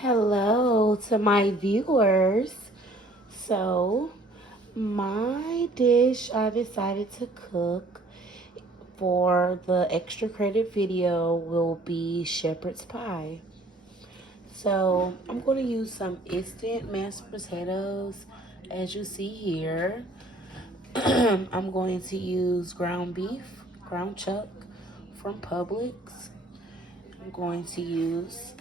Hello to my viewers. So, my dish I decided to cook for the extra credit video will be shepherd's pie. So, I'm going to use some instant mashed potatoes as you see here. I'm going to use ground beef, ground chuck from Publix. I'm going to use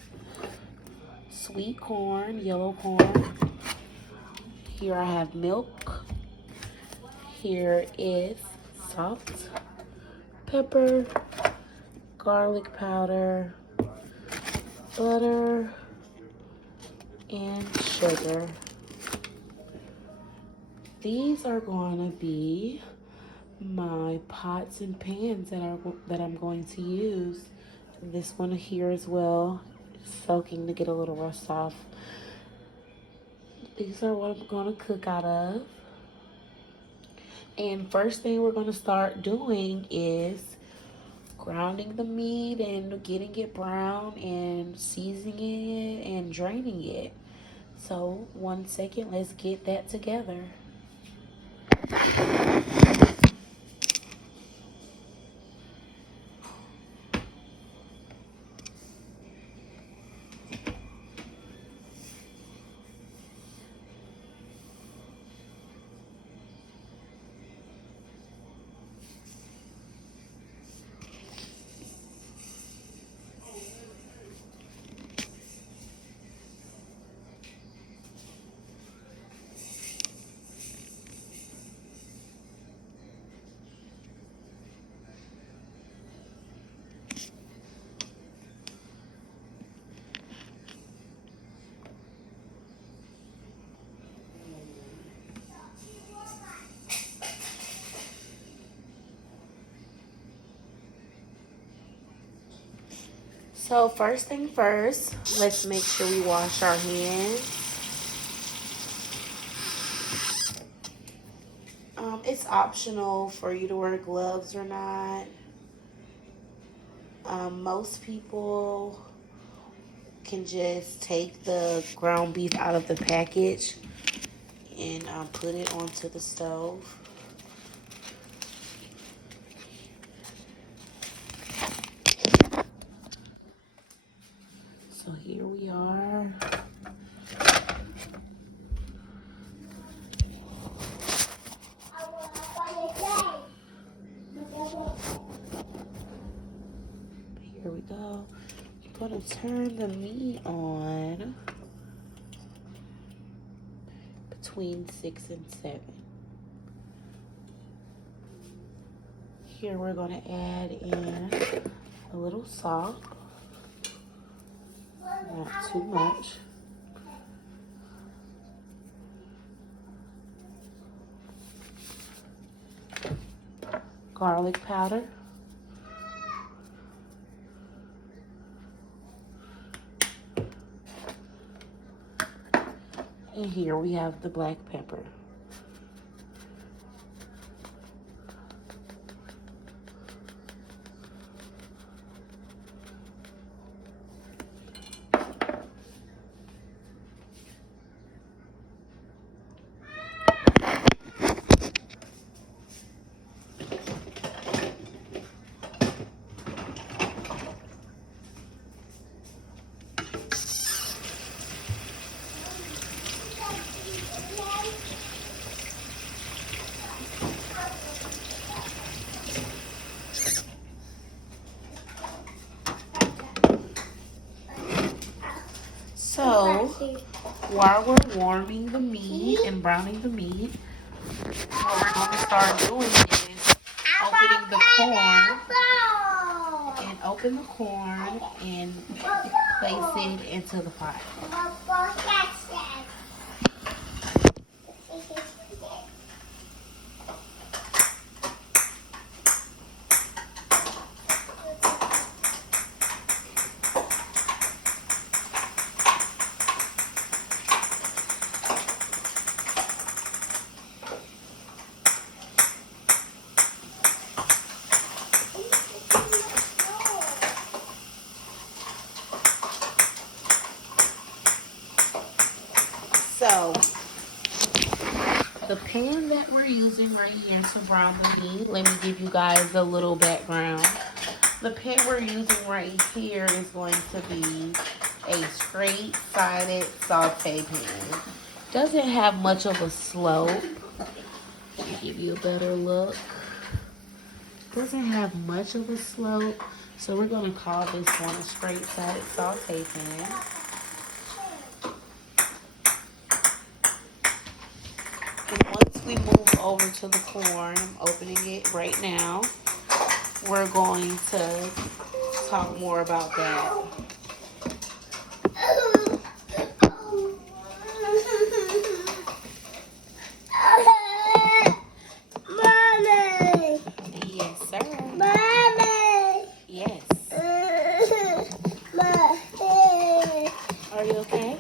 sweet corn, yellow corn. Here I have milk. Here is salt, pepper, garlic powder, butter, and sugar. These are going to be my pots and pans that I'm going to use. This one here as well, soaking to get a little rust off. These are what I'm going to cook out of. And first thing we're going to start doing is grounding the meat and getting it brown and seasoning it and draining it. So 1 second, let's get that together. So first thing first, let's make sure we wash our hands. It's optional for you to wear gloves or not. Most people can just take the ground beef out of the package and put it onto the stove. So here we are. Here we go. I'm gonna turn the meat on between 6 and 7. Here we're gonna add in a little salt, not too much. Garlic powder. And here we have the black pepper. So, while we're warming the meat and browning the meat, what we're going to start doing is opening the corn and open the corn and place it into the pot. So the pan that we're using right here to brown the meat, let me give you guys a little background. The pan we're using right here is going to be a straight-sided saute pan. Doesn't have much of a slope. Give you a better look. Doesn't have much of a slope, so we're going to call this one a straight-sided saute pan. And once we move over to the corn, I'm opening it right now, we're going to talk more about that. Mommy! Yes, sir. Mommy! Yes. Mommy! Are you okay?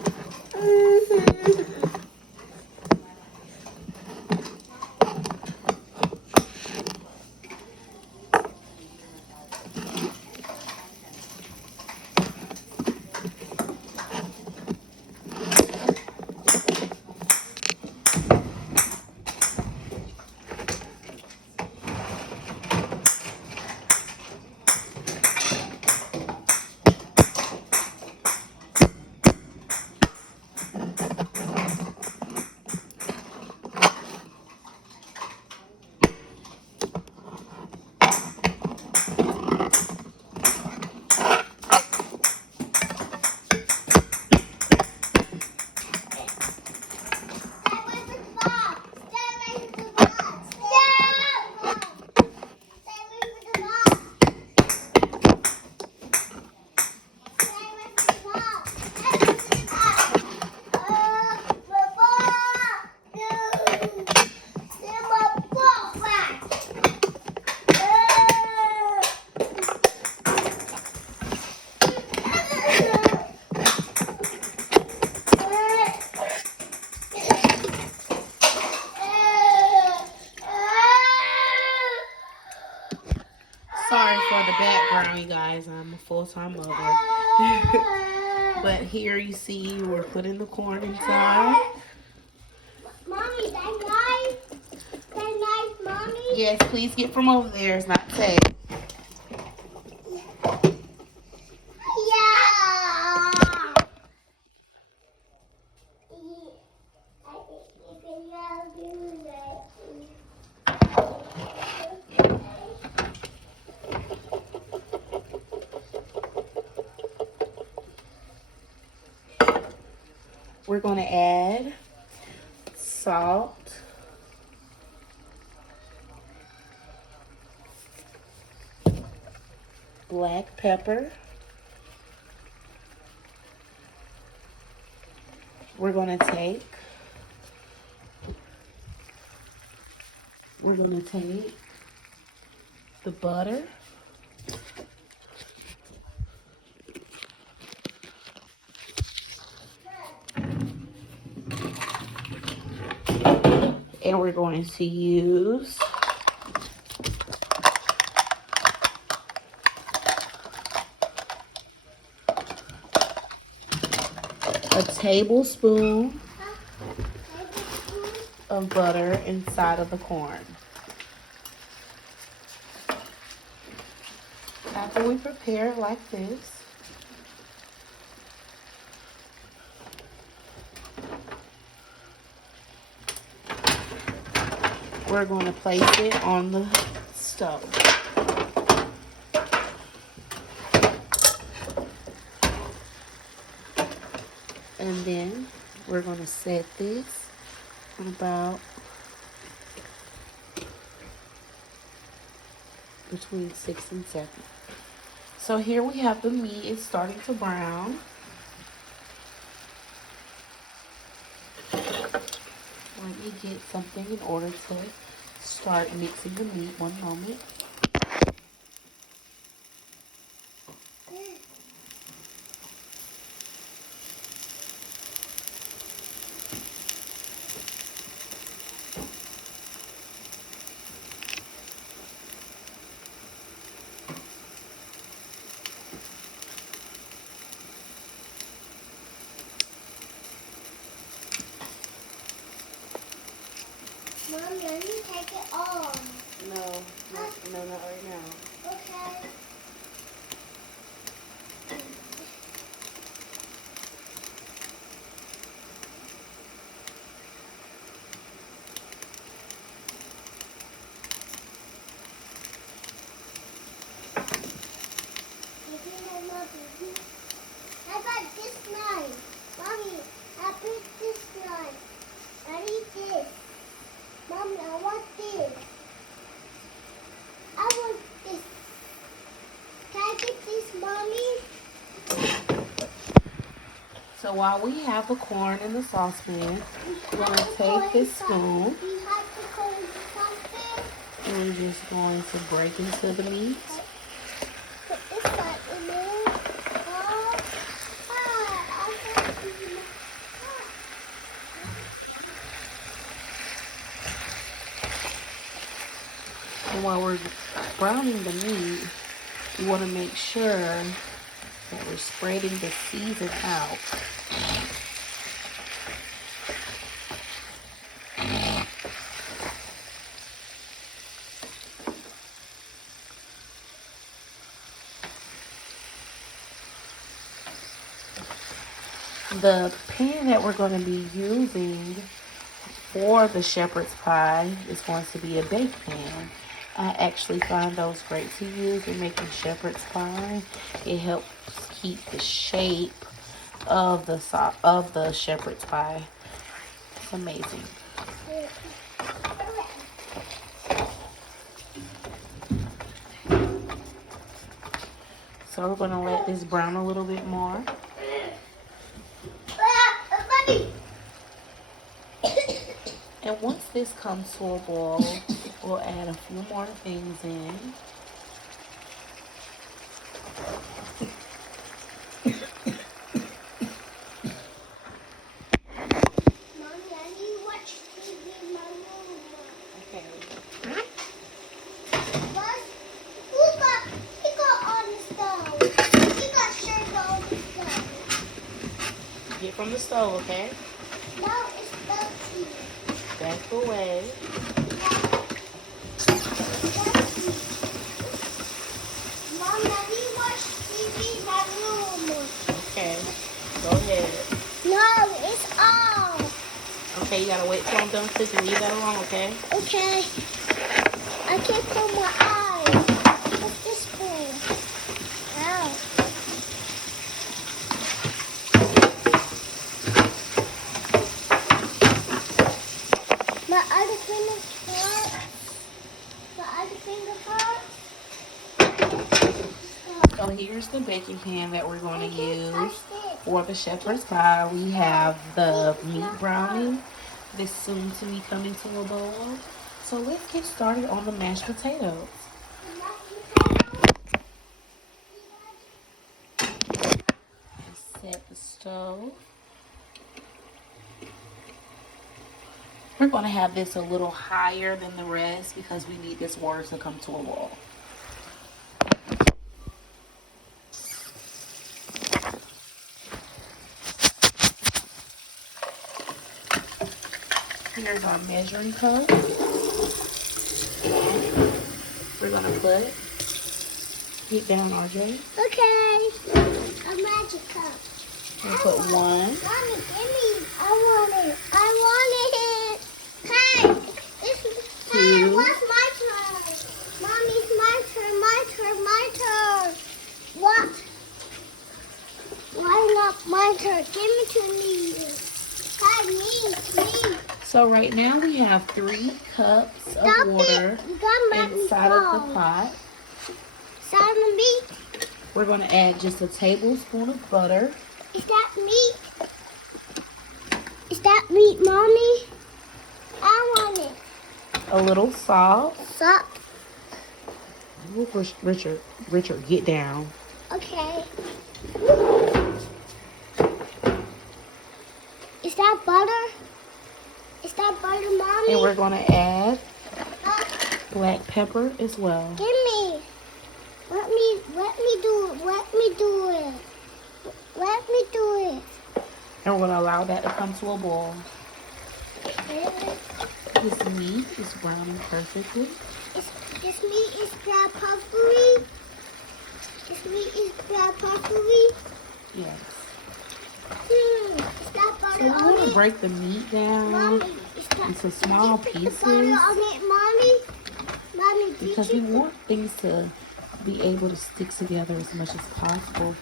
Sorry for the background, you guys. I'm a full-time mother. But here you see we're putting the corn inside. Mommy, that knife? That knife, Mommy? Yes, please get from over there. It's not safe. We're going to add salt, black pepper. We're going to take the butter. And we're going to use a tablespoon of butter inside of the corn. After we prepare it like this, we're going to place it on the stove. And then we're going to set this at about between 6 and 7. So here we have the meat. It's starting to brown. Let me get something in order to start mixing the meat. One moment. Mommy, I need to take it off. No, not right now. Okay. I got this knife. Mommy, I picked this knife. I need this. Mommy, I want this. I want this. Can I get this, Mommy? So while we have the corn in the saucepan, we're going to take this spoon We have to go into something. and we're just going to break into the meat. Put this one in there. Oh, I got it in my pot. And while we're browning the meat, we want to make sure that we're spreading the season out. The pan that we're going to be using for the shepherd's pie is going to be a bake pan. I actually find those great to use in making shepherd's pie. It helps keep the shape of the shepherd's pie. It's amazing. So we're going to let this brown a little bit more. And once this comes to a boil, we'll add a few more things in. Mommy, I need to watch TV in my room. Okay. What? He got on the stove. He got sugar on the stove. Get from the stove, okay? Now it's dirty. Back away. Mom, let me watch TV in my room. Okay. Go ahead. No, it's off. Okay, you gotta wait till I'm done cooking. Leave that alone, okay? Okay. I can't close my eyes. What's this for? Ow. My other finger hurts. My other finger hurts. So here's the baking pan that we're going to use for the shepherd's pie. We have the meat browning. This soon to be coming to a boil. So let's get started on the mashed potatoes. Set the stove. We're going to have this a little higher than the rest because we need this water to come to a boil. Here's our measuring cup. We're going to put, get down, RJ. Okay. A magic cup. We'll put one. Mommy, give me. I want it. I want it. Hey, hey, what's my turn? Mommy, it's my turn, my turn, my turn. What? Why not my turn? Give it to me. Hey, me. So right now we have 3 cups of Stop water it. You gotta let me inside of the go. pot. Sound of meat. We're going to add just a tablespoon of butter. Is that meat? Is that meat, Mommy? I want it. A little salt. Suck. Richard, get down. Okay. Is that butter? Is that butter, Mommy? And we're going to add black pepper as well. Give me. Let me do it. Let me do it. Let me do it. And we're going to allow that to come to a boil. This meat is browning perfectly. This meat is brown perfectly. This meat is brown perfectly. Yes. Is that So butter we on want to it? break the meat down Mommy, is that, into small did you put pieces the butter on it, Mommy? Mommy, did because you we want things to be able to stick together as much as possible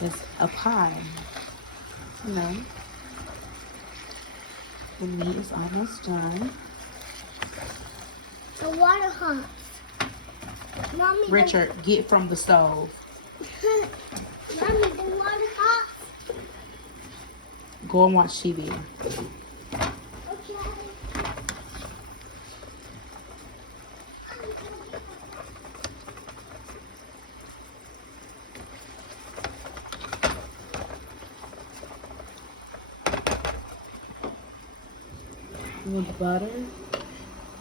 as a pie. You know, the meat is almost done. The water hot. Mommy, Richard, get from the stove. Mommy, the water hot. Go and watch TV. Okay. With butter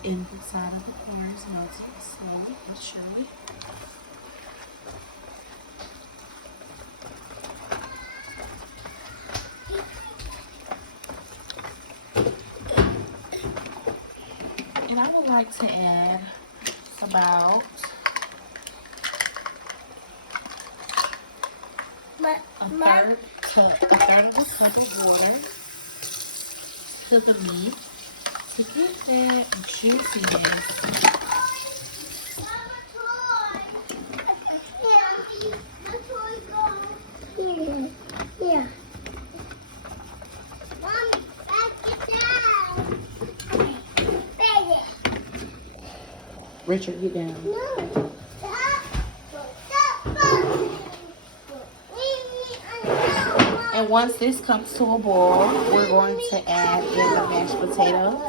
inside of the corn is melting slowly but surely. And I would like to add about a third of a cup of water to the meat to get that juiciness. Here. Mommy, back it down. Baby. Richard, get down. No. Stop. And once this comes to a boil, we're going to add in the mashed potatoes.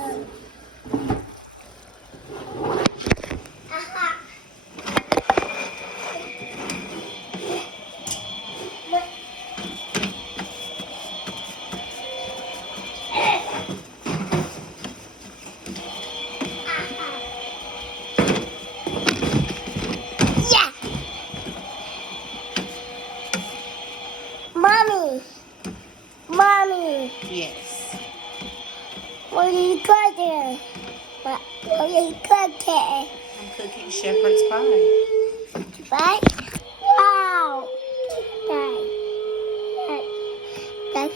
Yeah. Mommy. Yes. What are you cooking? What are you cooking? I'm cooking shepherd's pie. Right? Wow. That's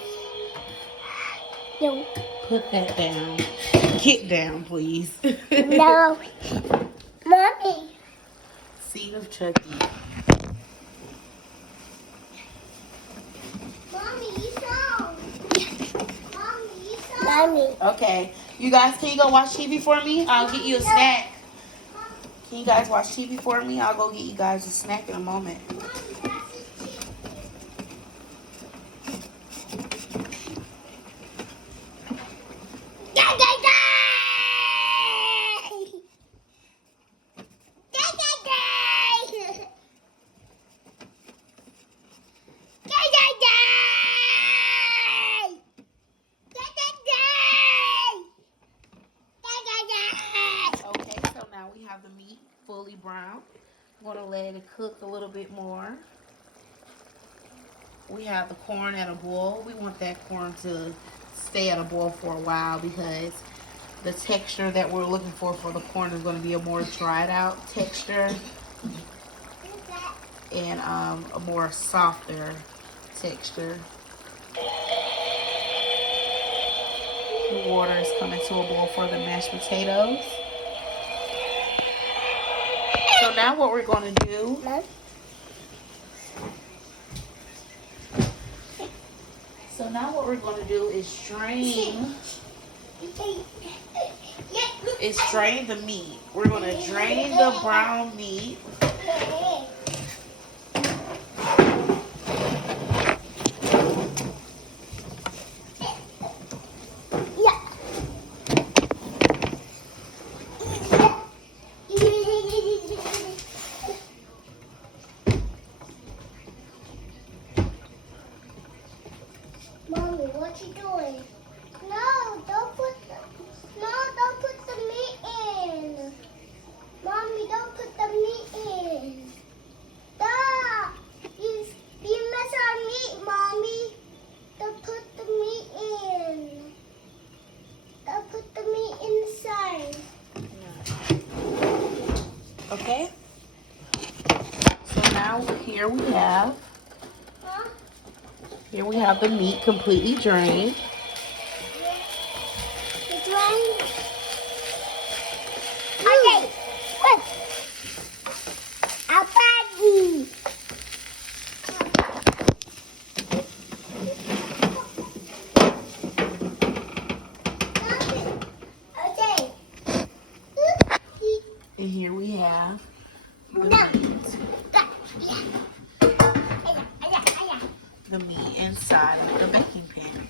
you. Put that down. Get down, please. No. Mommy. Seed of Chucky. Mommy. Okay. You guys, can you go watch TV for me? I'll get you a snack. Can you guys watch TV for me? I'll go get you guys a snack in a moment. Okay, so now we have the meat fully browned. I'm going to let it cook a little bit more. We have the corn at a boil. We want that corn to stay at a boil for a while because the texture that we're looking for the corn is going to be a more dried out texture and a more softer texture. The water is coming to a boil for the mashed potatoes. So now what we're going to do is drain the meat. We're going to drain the brown meat. Mommy, what you doing? Don't put the meat in. Mommy, don't put the meat in. Stop! You mess our meat, Mommy. Don't put the meat in. Don't put the meat inside. here we have the meat completely drained. It's drained. Okay. Look. Our baggie. Okay. And here we have the meat inside the baking pan.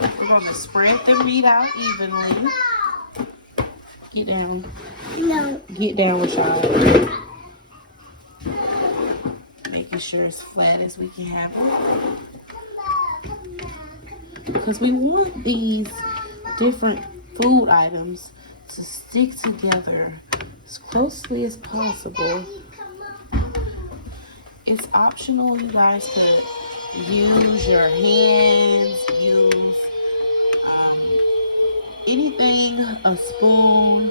We're going to spread the meat out evenly. Get down. No. Get down, Rashad. Making sure it's flat as we can have it. Because we want these different food items to stick together as closely as possible. It's optional. You guys could use your hands, use anything, a spoon,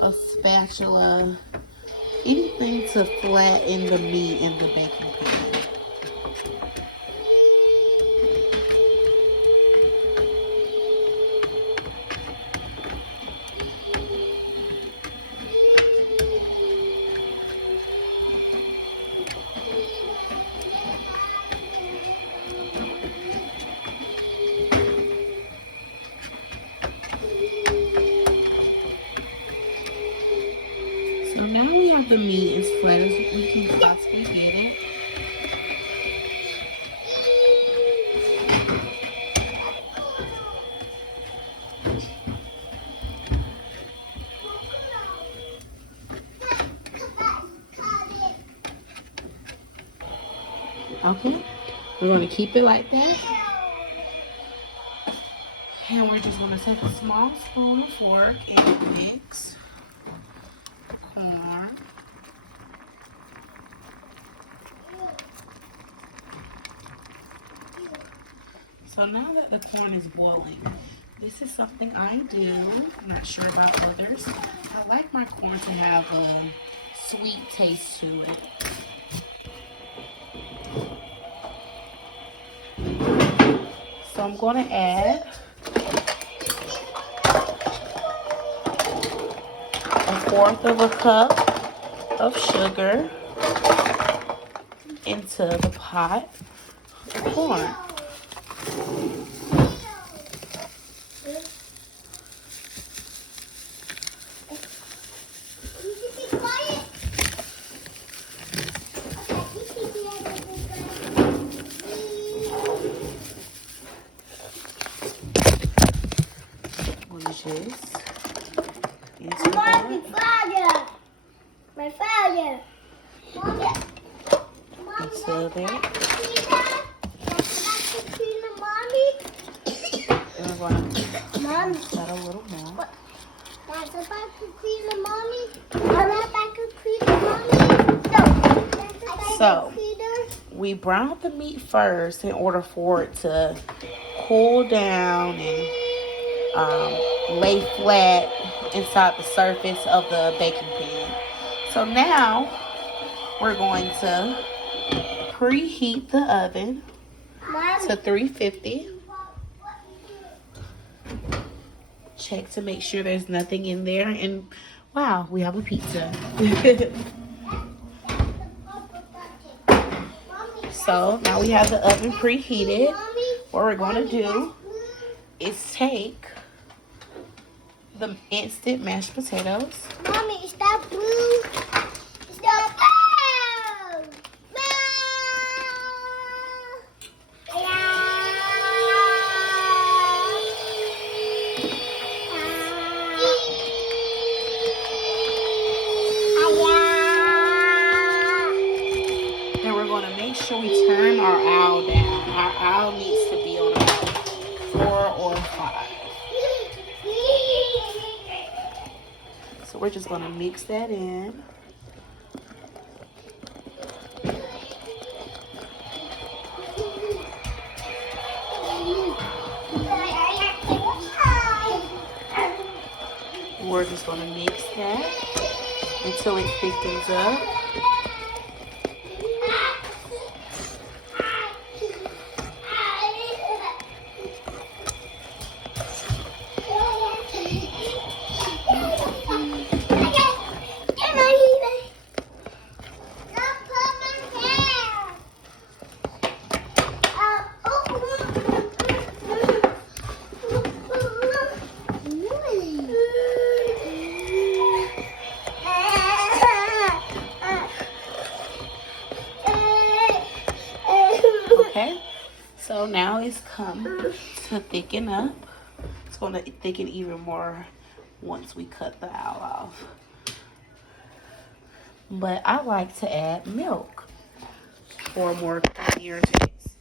a spatula, anything to flatten the meat in the baking pan. So now we have the meat as flat as we can possibly get it. Okay, we're going to keep it like that. And we're just going to take a small spoon or fork and mix corn. So now that the corn is boiling, this is something I do. I'm not sure about others. I like my corn to have a sweet taste to it. So I'm going to add a fourth of a cup of sugar into the pot of corn. My father. Into there. And we're going to mix that a little more. That's about to clean the mommy. I'm about to clean the mommy. So, we browned the meat first in order for it to cool down and lay flat inside the surface of the baking pan. So now we're going to preheat the oven to 350. Check to make sure there's nothing in there, and wow, we have a pizza. So now we have the oven preheated. What we're going to do is take the instant mashed potatoes. Mommy, is that blue? Is that blue? Then we're going to make sure we turn our aisle down. Our aisle needs to be on about 4 or 5. So we're just going to mix that in. We're just going to mix that until it thickens up. come to thicken up. It's going to thicken even more once we cut the owl off. But I like to add milk for a more creamier taste.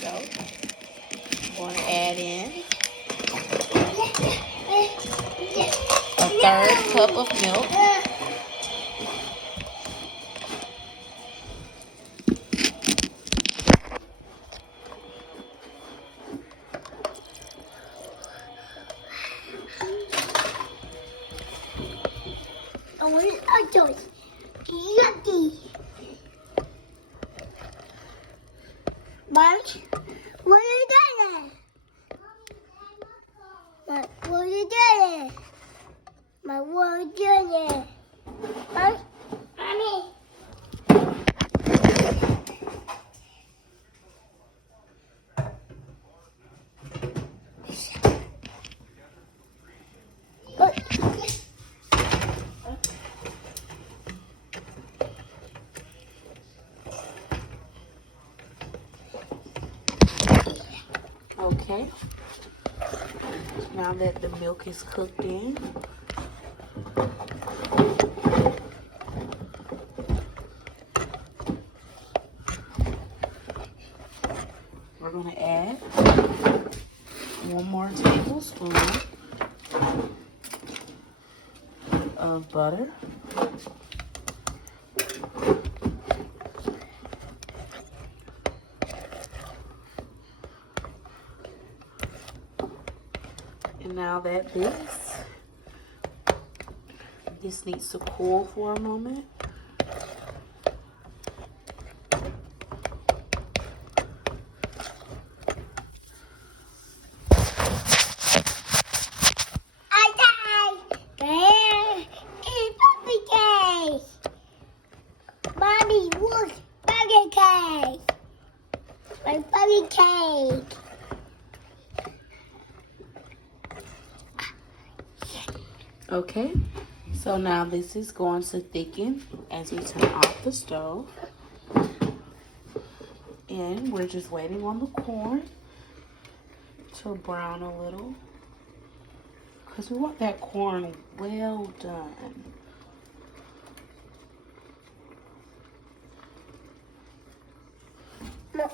So, I'm going to add in a 1/3 cup of milk. I want a choice. Yucky. March, what are you doing? What are you doing? What are you doing? March, Mommy. Okay. Now that the milk is cooked in, we're going to add 1 more tablespoon of butter. And now that this needs to cool for a moment. Mommy, look, butter cake. My butter cake. Okay, so now this is going to thicken as we turn off the stove. And we're just waiting on the corn to brown a little, because we want that corn well done. No.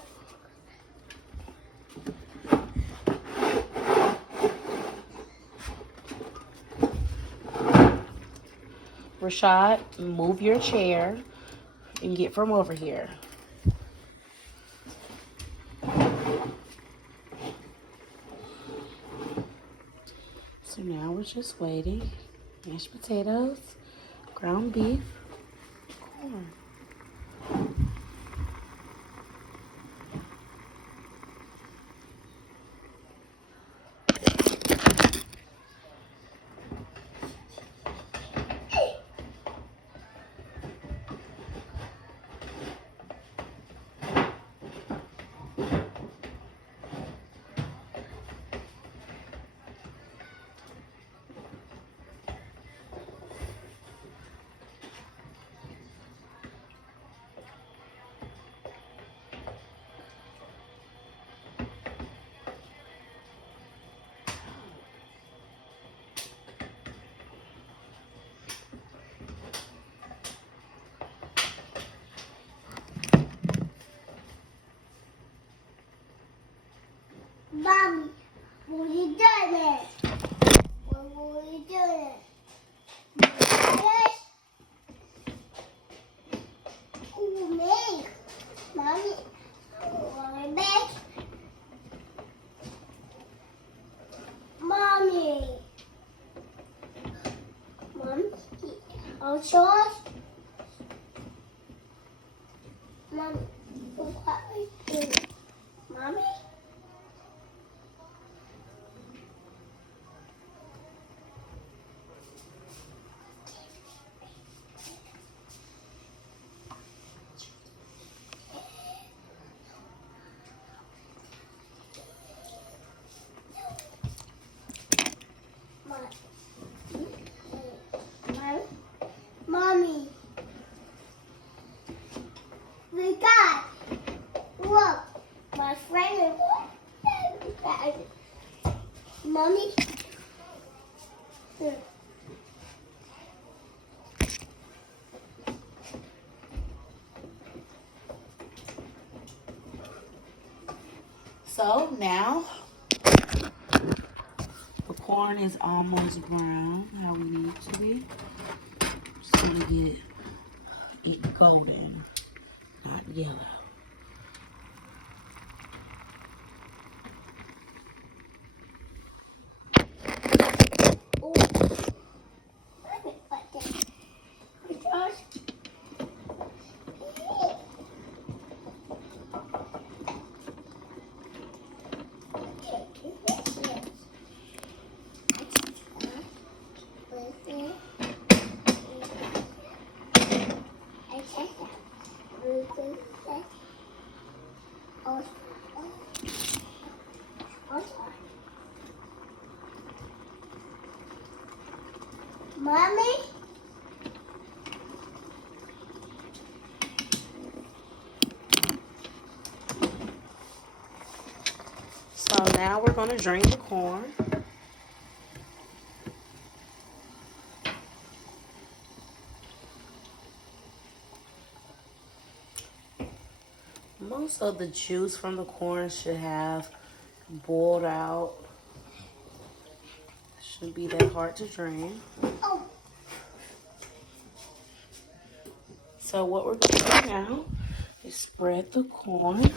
Rashad, move your chair and get from over here. So now we're just waiting. Mashed potatoes, ground beef, corn. Mommy, what are you doing? What are you doing? Yes. Oh, me. Mommy, want to bake? Mommy. Mom, I'll show us. Mommy, what are you doing? Mommy? Mommy. My friend is Mommy. Here. So now the corn is almost brown, how we need it to be. Just want to get it golden, not yellow. Oh. Mommy? So now we're going to drain the corn. Most of the juice from the corn should have boiled out. Shouldn't be that hard to drain. Oh. So what we're going to do now is spread the corn